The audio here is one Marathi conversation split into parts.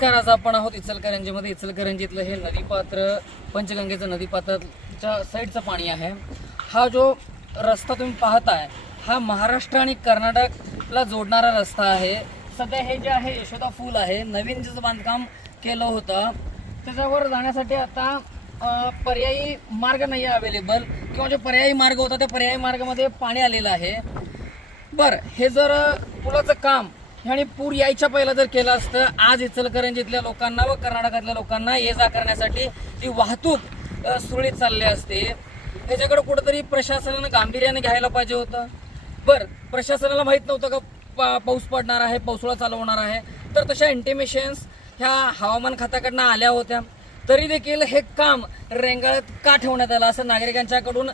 नमस्कार आज आपण आहोत. इचलकरंजीमध्ये इचलकरंजीतलं हे नदीपात्र पंचगंगेचं नदीपात्राच्या साईडचं पाणी आहे. हा जो रस्ता तुम्ही पाहताय हा महाराष्ट्र आणि कर्नाटकला जोडणारा रस्ता आहे. सध्या हे जे आहे यशोदा फूल आहे. नवीन जे बांधकाम केलं होतं त्याच्यावर जाण्यासाठी आता पर्यायी मार्ग नाही आहे अवेलेबल किंवा जो पर्यायी मार्ग होता त्या पर्यायी मार्गामध्ये पाणी आलेलं आहे. बरं हे जर पुलाचं काम ह्याने पूर यायच्या पहिला जर केलं असतं आज इचलकरंजीतल्या लोकांना व कर्नाटकातल्या लोकांना ये जा करण्यासाठी ती वाहतूक सुरळीत चालली असते. त्याच्याकडे कुठंतरी प्रशासनानं गांभीर्याने घ्यायला पाहिजे होतं. बर प्रशासनाला माहीत नव्हतं का पा- पाऊस पडणार आहे पावसाळा चालू होणार आहे. तर तशा इंटिमेशन्स ह्या हवामान खात्याकडनं आल्या होत्या. तरी देखील हे काम रेंगाळत का ठेवण्यात आलं असं नागरिकांच्याकडून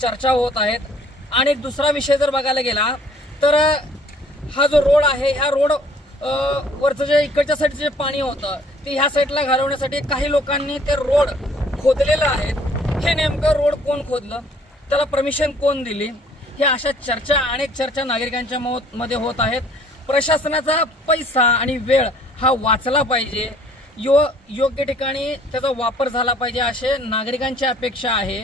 चर्चा होत आहेत. आणि एक दुसरा विषय जर बघायला गेला तर हा जो रोड आहे ह्या रोड वरचं जे इकडच्या साईडचं जे पाणी होतं ते ह्या साईडला घालवण्यासाठी काही लोकांनी ते रोड खोदलेलं आहेत हे नेमकं रोड कोण खोदलं? त्याला परमिशन कोण दिली? हे अशा चर्चा अनेक चर्चा नागरिकांच्या मध्ये होत आहेत. प्रशासनाचा पैसा आणि वेळ हा वाचला पाहिजे. यो योग्य ठिकाणी त्याचा वापर झाला पाहिजे असे नागरिकांची अपेक्षा आहे.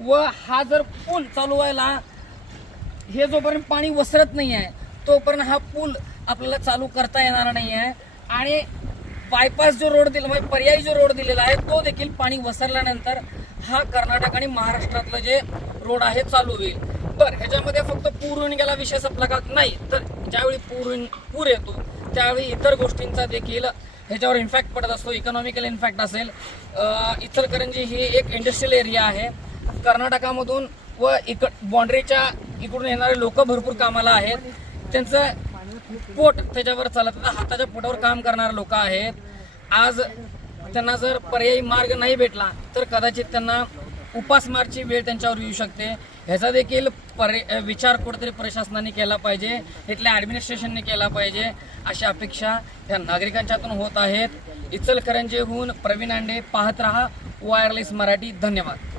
व हा जर पूल चालू व्हायला हे जोपर्यंत पाणी वसरत नाही आहे तोपर्यंत हा पूल आपल्याला चालू करता येणार नाही आहे आणि बायपास जो रोड दिला म्हणजे पर्यायी जो रोड दिलेला आहे तो देखील पाणी वसरल्यानंतर हा कर्नाटक आणि महाराष्ट्रातलं जे रोड आहे चालू होईल. बरं ह्याच्यामध्ये फक्त पूर होऊन गेला विषय संपला का? नाही. तर ज्यावेळी पूर पूर येतो त्यावेळी इतर गोष्टींचा देखील ह्याच्यावर इम्पॅक्ट पडत असतो. इकॉनॉमिकल इम्पॅक्ट असेल. इथलकरंजी इचलकरंजी ही एक इंडस्ट्रियल एरिया आहे. कर्नाटकामधून व इकड बाँड्रीच्या इकडून येणारे लोक भरपूर कामाला आहेत. त्यांचं पोट त्याच्यावर चालत हाताच्या पोटावर काम करणारे लोक आहेत. आज त्यांना जर पर्यायी मार्ग नाही भेटला तर कदाचित त्यांना उपासमारची वेळ त्यांच्यावर येऊ शकते. ह्याचा देखील पर्य विचार कुठेतरी प्रशासनाने केला पाहिजे इथल्या ॲडमिनिस्ट्रेशनने केला पाहिजे अशा अपेक्षा ह्या नागरिकांच्यातून होत आहेत. इचलकरंजीहून प्रवीण आंडे पाहत रहा वायरलेस मराठी. धन्यवाद.